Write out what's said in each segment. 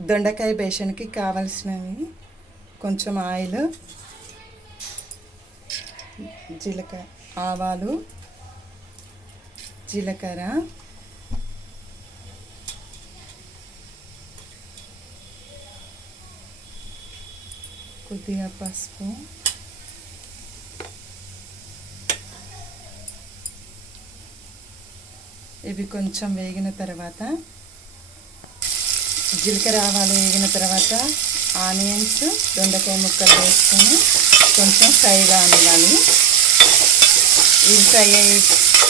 దొండకాయ బేషన్కి కావలసినవి కొంచెం ఆయిల్ జీలకర్ర ఆవాలు జీలకర్ర కొద్దిగా పసుపు ఇవి కొంచెం వేగిన తర్వాత జీలకర్ర ఆవాలు వేగిన తర్వాత ఆనియన్స్ దొండకాయ ముక్కలు వేసుకొని కొంచెం ఫ్రై కానివ్వాలి. ఇవి ఫ్రై అయ్యి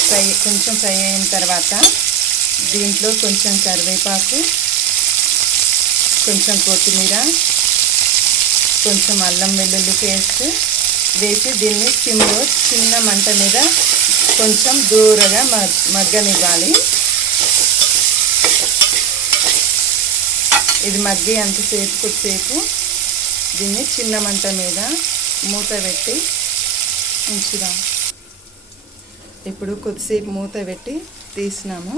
ఫ్రై కొంచెం ఫ్రై అయిన తర్వాత దీంట్లో కొంచెం కరివేపాకు కొంచెం కొత్తిమీర కొంచెం అల్లం వెల్లుల్లి పేస్ట్ వేసి దీన్ని సిమ్లో చిన్న మంట మీద కొంచెం దూరగా మగ్గనివ్వాలి. ఇది మగ్గి అంతసేపు కొద్దిసేపు దీన్ని చిన్న మంట మీద మూత పెట్టి ఉంచుదాం. ఇప్పుడు కొద్దిసేపు మూత పెట్టి తీసినాము.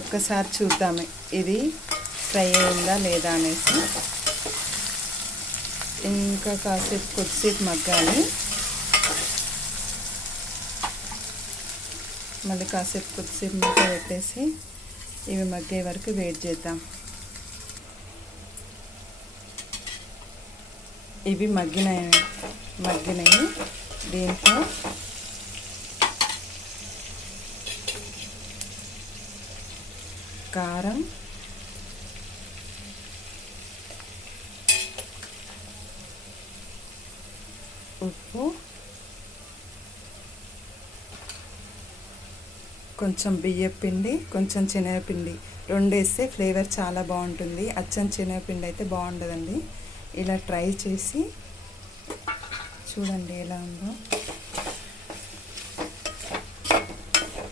ఒక్కసారి చూద్దాము ఇది ఫ్రై అయిందా లేదా అనేసి. ఇంకా కాసేపు కొద్దిసేపు మగ్గాలి. మళ్ళీ కాసేపు కొద్దిసేపు మూత పెట్టేసి ఇవి మగ్గే వరకు వెయిట్ చేద్దాం. ఇవి మగ్గినాయి మగ్గినాయి దీంట్లో. కారం. ఉప్పు. కొంచెం బియ్యపిండి కొంచెం శనగపిండి. రెండు వేస్తే ఫ్లేవర్ చాలా బాగుంటుంది. అచ్చం శనగపిండి అయితే బాగుండదండి. ఇలా ట్రై చేసి చూడండి ఎలా ఉందో.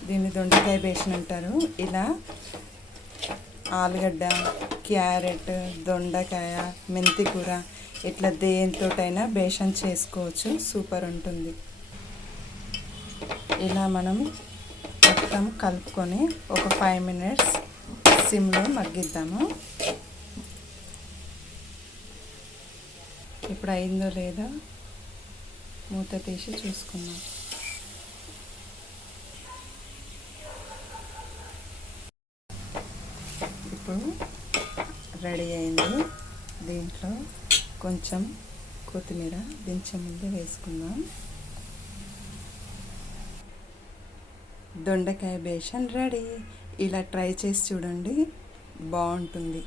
దీన్ని దొండకాయ బేషన్ అంటారు. ఇలా ఆలుగడ్డ క్యారెట్ దొండకాయ మెంతి కూర ఇట్లా దేనితోటైనా బేషన్ చేసుకోవచ్చు. సూపర్ ఉంటుంది. ఇలా మనం మొత్తం కలుపుకొని ఒక ఫైవ్ మినిట్స్ సిమ్లో మగ్గిద్దాము. ఇప్పుడు అయిందో లేదో మూత తీసి చూసుకుందాం. ఇప్పుడు రెడీ అయింది. దీంట్లో కొంచెం కొత్తిమీర దించే ముందు వేసుకుందాం. దొండకాయ బేషన్ రెడీ. ఇలా ట్రై చేసి చూడండి. బాగుంటుంది.